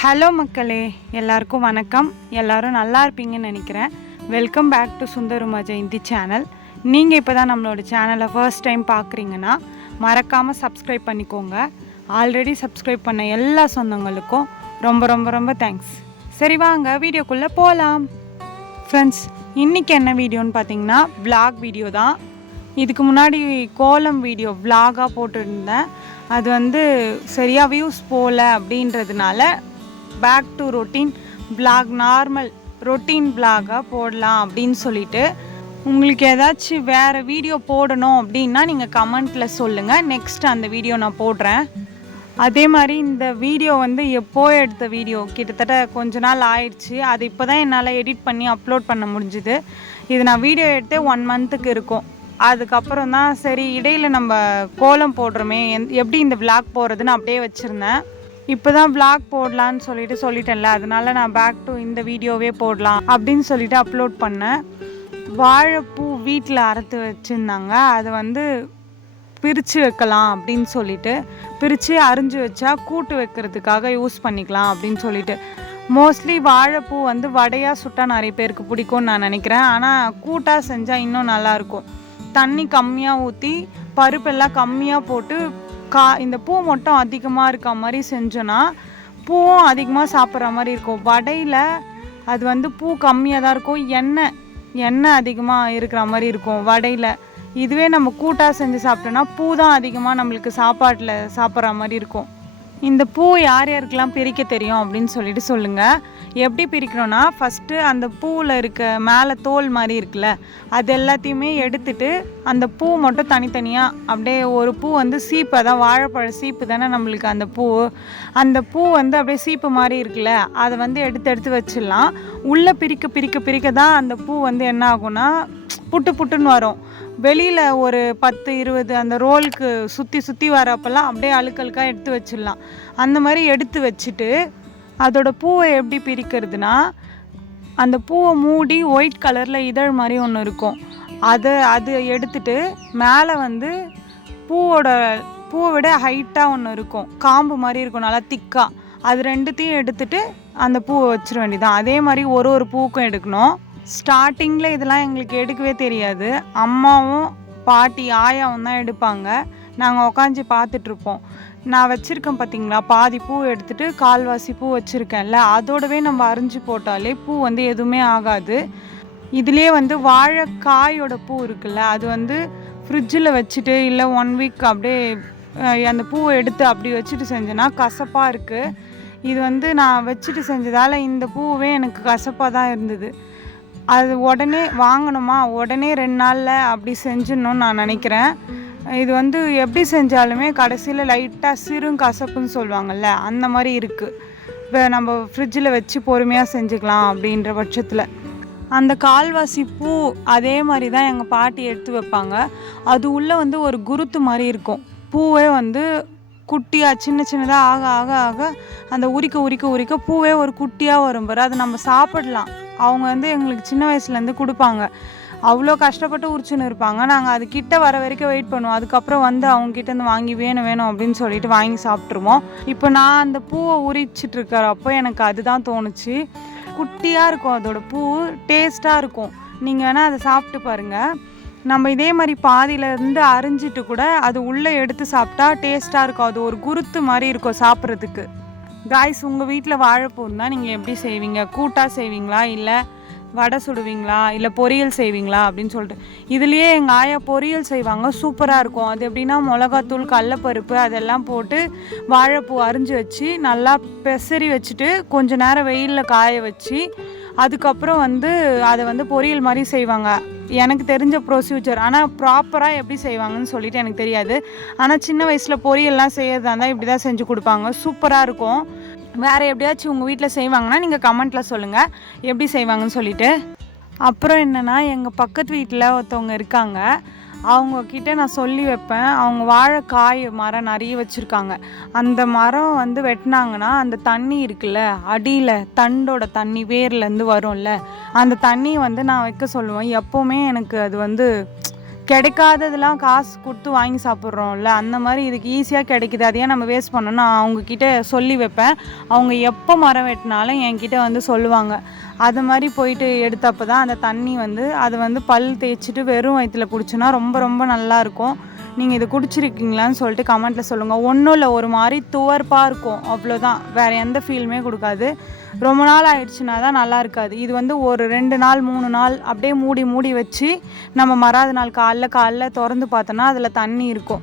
Hello மக்களே, எல்லாருக்கும் வணக்கம். எல்லோரும் நல்லா இருப்பீங்கன்னு நினைக்கிறேன். Welcome back to Sundaruma Jayanthi channel. நீங்கள் இப்போ தான் நம்மளோட சேனலை ஃபர்ஸ்ட் டைம் பார்க்குறீங்கன்னா மறக்காமல் சப்ஸ்கிரைப் பண்ணிக்கோங்க. ஆல்ரெடி சப்ஸ்கிரைப் பண்ண எல்லா சொந்தங்களுக்கும் ரொம்ப ரொம்ப ரொம்ப தேங்க்ஸ். சரி வாங்க வீடியோக்குள்ளே போகலாம். ஃப்ரெண்ட்ஸ், இன்றைக்கி என்ன வீடியோன்னு பார்த்தீங்கன்னா விளாக் வீடியோ தான். இதுக்கு முன்னாடி கோலம் வீடியோ விளாகாக போட்டுருந்தேன். அது சரியாக வியூஸ் போகல அப்படின்றதுனால back to routine vlog, normal routine பிளாகாக போடலாம் அப்படின்னு சொல்லிட்டு, உங்களுக்கு ஏதாச்சும் வேறு வீடியோ போடணும் அப்படின்னா நீங்கள் கமெண்ட்டில் சொல்லுங்கள். நெக்ஸ்ட் அந்த வீடியோ நான் போடுறேன். அதே மாதிரி இந்த வீடியோ எப்போ எடுத்த வீடியோ, கிட்டத்தட்ட கொஞ்ச நாள் ஆயிடுச்சு. அது இப்போ தான் என்னால் எடிட் பண்ணி அப்லோட் பண்ண முடிஞ்சுது. இது நான் வீடியோ எடுத்து 1 மந்த்துக்கு இருக்கும். அதுக்கப்புறம் தான் சரி இடையில் நம்ம கோலம் போடுறோமே, எப்படி இந்த விளாக் போடுறதுன்னு அப்படியே வச்சுருந்தேன். இப்போ தான் விளாக் போடலான்னு சொல்லிட்டேன்ல, அதனால நான் பேக் டு இந்த வீடியோவே போடலாம் அப்படின்னு சொல்லிட்டு அப்லோட் பண்ணேன். வாழைப்பூ வீட்டில் அறுத்து வச்சுருந்தாங்க. அதை பிரித்து வைக்கலாம் அப்படின்னு சொல்லிட்டு, பிரித்து அரிஞ்சு வச்சா கூட்டு வைக்கிறதுக்காக யூஸ் பண்ணிக்கலாம் அப்படின்னு சொல்லிட்டு. மோஸ்ட்லி வாழைப்பூ வடையாக சுட்டால் நிறைய பேருக்கு பிடிக்கும்னு நான் நினைக்கிறேன். ஆனால் கூட்டாக செஞ்சால் இன்னும் நல்லாயிருக்கும். தண்ணி கம்மியாக ஊற்றி பருப்பெல்லாம் கம்மியாக போட்டு இந்த பூ மட்டும் அதிகமாக இருக்க மாதிரி செஞ்சோன்னா பூவும் அதிகமாக சாப்பிட்ற மாதிரி இருக்கும். வடையில் அது பூ கம்மியாக தான் இருக்கும், எண்ணெய் அதிகமாக இருக்கிற மாதிரி இருக்கும் வடையில். இதுவே நம்ம கூட்டாக செஞ்சு சாப்பிட்டோன்னா பூ தான் அதிகமாக நம்மளுக்கு சாப்பாட்டில் சாப்பிட்ற மாதிரி இருக்கும். இந்த பூ யார் யாருக்கெல்லாம் பிரிக்க தெரியும் அப்படின்னு சொல்லிட்டு சொல்லுங்கள். எப்படி பிரிக்கணும்னா, ஃபஸ்ட்டு அந்த பூவில் இருக்க மேலே தோல் மாதிரி இருக்குல்ல, அது எல்லாத்தையுமே எடுத்துட்டு அந்த பூ மட்டும் தனித்தனியாக அப்படியே ஒரு பூ சீப்பு, அதான் வாழைப்பழ சீப்பு தானே நம்மளுக்கு அந்த பூ அப்படியே சீப்பு மாதிரி இருக்குல்ல, அதை எடுத்து வச்சிடலாம். உள்ளே பிரிக்க தான் அந்த பூ என்ன ஆகும்னா புட்டு புட்டுன்னு வரும். வெளியில் ஒரு 10-20 அந்த ரோலுக்கு சுற்றி வரப்பெல்லாம் அப்படியே அழுக்கழுக்காக எடுத்து வச்சிடலாம். அந்த மாதிரி எடுத்து வச்சுட்டு அதோட பூவை எப்படி பிரிக்கிறதுனா, அந்த பூவை மூடி ஒயிட் கலரில் இதழ் மாதிரி ஒன்று இருக்கும். அது எடுத்துட்டு மேலே பூவை விட ஹைட்டாக ஒன்று இருக்கும், காம்பு மாதிரி இருக்கும், நல்லா திக்காக. அது ரெண்டுத்தையும் எடுத்துட்டு அந்த பூவை வச்சிட வேண்டியதான். அதே மாதிரி ஒரு பூவுக்கும் எடுக்கணும். ஸ்டார்டிங்கில் இதெல்லாம் எங்களுக்கு எடுக்கவே தெரியாது. அம்மாவும் பாட்டி ஆயாவும் தான் எடுப்பாங்க. நாங்கள் உக்காஞ்சி பார்த்துட்ருப்போம். நான் வச்சுருக்கேன் பார்த்தீங்களா, பாதி பூ எடுத்துகிட்டு கால்வாசி பூ வச்சுருக்கேன்ல, அதோடவே நம்ம அரிஞ்சு போட்டாலே பூ எதுவுமே ஆகாது. இதுலேயே வாழைக்காயோட பூ இருக்குல்ல, அது ஃப்ரிட்ஜில் வச்சுட்டு இல்லை 1 வீக் அப்படியே அந்த பூவை எடுத்து அப்படி வச்சுட்டு செஞ்சேன்னா கசப்பாக இருக்குது. இது நான் வச்சுட்டு செஞ்சதால் இந்த பூவே எனக்கு கசப்பாக தான் இருந்தது. அது உடனே வாங்கணுமா, உடனே 2 நாளில் அப்படி செஞ்சிடணும்னு நான் நினைக்கிறேன். இது எப்படி செஞ்சாலுமே கடைசியில் லைட்டாக சிறும் கசப்புன்னு சொல்லுவாங்கள்ல, அந்த மாதிரி இருக்குது. இப்போ நம்ம ஃப்ரிட்ஜில் வச்சு பொறுமையாக செஞ்சுக்கலாம் அப்படின்ற பட்சத்தில். அந்த கால்வாசி பூ அதே மாதிரி தான் எங்கள் பாட்டி எடுத்து வைப்பாங்க. அது உள்ளே ஒரு குருத்து மாதிரி இருக்கும். பூவே குட்டியாக சின்னதாக ஆக ஆக ஆக அந்த உரிக்க பூவே ஒரு குட்டியாக வரும் பாரு, அது நம்ம சாப்பிடலாம். அவங்க எங்களுக்கு சின்ன வயசுலேருந்து கொடுப்பாங்க. அவ்வளோ கஷ்டப்பட்டு உரிச்சுன்னு இருப்பாங்க. நாங்கள் அது கிட்ட வர வரைக்கும் வெயிட் பண்ணுவோம். அதுக்கப்புறம் அவங்ககிட்டேருந்து வாங்கி வேணும் அப்படின்னு சொல்லிட்டு வாங்கி சாப்பிட்ருவோம். இப்போ நான் அந்த பூவை உரிச்சிட்ருக்கிறப்போ எனக்கு அதுதான் தோணுச்சு. குட்டியாக இருக்கும் அதோட பூ, டேஸ்ட்டாக இருக்கும். நீங்கள் வேணால் அதை சாப்பிட்டு பாருங்கள். நம்ம இதே மாதிரி பாதியிலேருந்து அரிஞ்சிட்டு கூட அது உள்ளே எடுத்து சாப்பிட்டா டேஸ்ட்டாக இருக்கும். அது ஒரு குருத்து மாதிரி இருக்கும் சாப்பிட்றதுக்கு. காய்ஸ், உங்கள் வீட்டில் வாழைப்பூ இருந்தால் நீங்கள் எப்படி செய்வீங்க? கூட்டாக செய்வீங்களா, இல்லை வடை சுடுவீங்களா, இல்லை பொரியல் செய்வீங்களா அப்படின்னு சொல்லிட்டு. இதுலேயே எங்கள் ஆயா பொரியல் செய்வாங்க, சூப்பராக இருக்கும். அது எப்படின்னா மிளகாத்தூள், கடலப்பருப்பு அதெல்லாம் போட்டு வாழைப்பூ அரிஞ்சு வச்சு நல்லா பெசரி வச்சுட்டு கொஞ்சம் நேரம் வெயிலில் காய வச்சு அதுக்கப்புறம் அதை பொரியல் மாதிரி செய்வாங்க. எனக்கு தெரிஞ்ச ப்ரொசீஜர். ஆனால் ப்ராப்பராக எப்படி செய்வாங்கன்னு சொல்லிட்டு எனக்கு தெரியாது. ஆனால் சின்ன வயசில் பொரியல்லாம் செய்யறதா இருந்தால் இப்படி தான் செஞ்சு கொடுப்பாங்க, சூப்பராக இருக்கும். வேறு எப்படியாச்சும் உங்கள் வீட்டில் செய்வாங்கன்னா நீங்கள் கமெண்ட்டில் சொல்லுங்கள் எப்படி செய்வாங்கன்னு சொல்லிட்டு. அப்புறம் என்னென்னா, எங்கள் பக்கத்து வீட்டில் ஒருத்தவங்க இருக்காங்க. அவங்கக்கிட்ட நான் சொல்லி வைப்பேன். அவங்க வாழைக்காய் மரம் நிறைய வச்சுருக்காங்க. அந்த மரம் வெட்டினாங்கன்னா அந்த தண்ணி இருக்குல்ல, அடியில் தண்டோட தண்ணி வேர்லேருந்து வரும்ல, அந்த தண்ணி நான் வைக்க சொல்லுவேன். எப்போவுமே எனக்கு அது கிடைக்காததெல்லாம் காசு கொடுத்து வாங்கி சாப்பிட்றோம்ல, அந்த மாதிரி இதுக்கு ஈஸியாக கிடைக்குது, அதையே நம்ம வேஸ்ட் பண்ணோன்னு நான் அவங்கக்கிட்ட சொல்லி வைப்பேன். அவங்க எப்போ மரம் வெட்டினாலும் என்கிட்ட வந்து சொல்லுவாங்க. அது மாதிரி போயிட்டு எடுத்தப்போ தான் அந்த தண்ணி வந்து அது வந்து பல் தேய்ச்சிட்டு வெறும் வயிற்றில் குடிச்சோன்னா ரொம்ப ரொம்ப நல்லாயிருக்கும். நீங்கள் இது குடிச்சிருக்கீங்களான்னு சொல்லிட்டு கமெண்ட்டில் சொல்லுங்கள். ஒன்றும் இல்லை, ஒரு மாதிரி துவர்ப்பாக இருக்கும், அவ்வளோதான். வேறு எந்த ஃபீலுமே கொடுக்காது. ரொம்ப நாள் ஆயிடுச்சுன்னா தான் நல்லா இருக்காது. இது வந்து ஒரு 2 நாள் 3 நாள் அப்படியே மூடி வச்சு நம்ம மறாத நாள் காலைல திறந்து பார்த்தோன்னா அதில் தண்ணி இருக்கும்.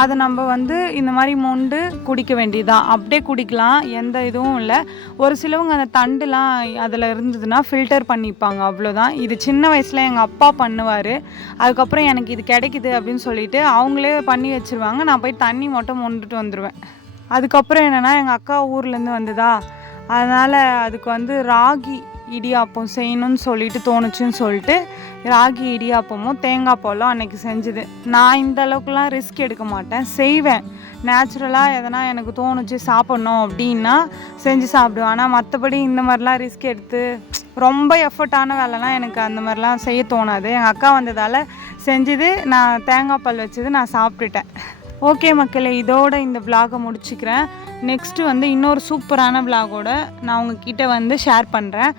அதை நம்ம வந்து இந்த மாதிரி மொண்டு குடிக்க வேண்டியதுதான். அப்படியே குடிக்கலாம், எந்த இதுவும் இல்லை. ஒரு சிலவங்க அந்த தண்டுலாம் அதில் இருந்ததுன்னா ஃபில்டர் பண்ணிப்பாங்க, அவ்வளோதான். இது சின்ன வயசில் எங்கள் அப்பா பண்ணுவார். அதுக்கப்புறம் எனக்கு இது கிடைக்குது அப்படின்னு சொல்லிட்டு அவங்களே பண்ணி வச்சுருவாங்க. நான் போய் தண்ணி மட்டும் மொண்டுட்டு வந்துடுவேன். அதுக்கப்புறம் என்னென்னா எங்கள் அக்கா ஊர்லேருந்து வந்ததா, அதனால் அதுக்கு வந்து ராகி இடியாப்பம் செய்யணும்னு சொல்லிட்டு தோணுச்சுன்னு சொல்லிட்டு ராகி இடியாப்பமும் தேங்காய் பாலும் அன்றைக்கி செஞ்சுது. நான் இந்த அளவுக்குலாம் ரிஸ்க் எடுக்க மாட்டேன், செய்வேன். நேச்சுரலாக எதனா எனக்கு தோணுச்சு சாப்பிட்ணும் அப்படின்னா செஞ்சு சாப்பிடுவேன். ஆனால் மற்றபடி இந்த மாதிரிலாம் ரிஸ்க் எடுத்து ரொம்ப எஃபர்ட்டான வேலைலாம் எனக்கு அந்த மாதிரிலாம் செய்ய தோணாது. எங்கள் அக்கா வந்ததால் செஞ்சுது, நான் தேங்காய் பால் வச்சது நான் சாப்பிட்டுட்டேன். ஓகே மக்களே, இதோட இந்த விலாகை முடிச்சுக்கிறேன். நெக்ஸ்ட்டு வந்து இன்னொரு சூப்பரான விலாகோட நான் உங்ககிட்ட வந்து ஷேர் பண்ணுறேன்.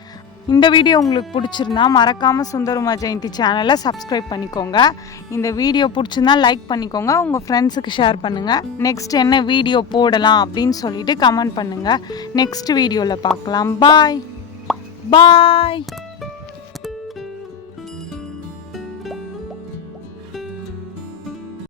இந்த வீடியோ உங்களுக்கு பிடிச்சிருந்தா மறக்காமல் சுந்தருமா ஜெயந்தி சேனலை சப்ஸ்கிரைப் பண்ணிக்கோங்க. இந்த வீடியோ பிடிச்சிருந்தா லைக் பண்ணிக்கோங்க, உங்கள் ஃப்ரெண்ட்ஸுக்கு ஷேர் பண்ணுங்கள். நெக்ஸ்ட் என்ன வீடியோ போடலாம் அப்படின்னு சொல்லிட்டு கமெண்ட் பண்ணுங்கள். நெக்ஸ்ட் வீடியோவில் பார்க்கலாம். பாய்.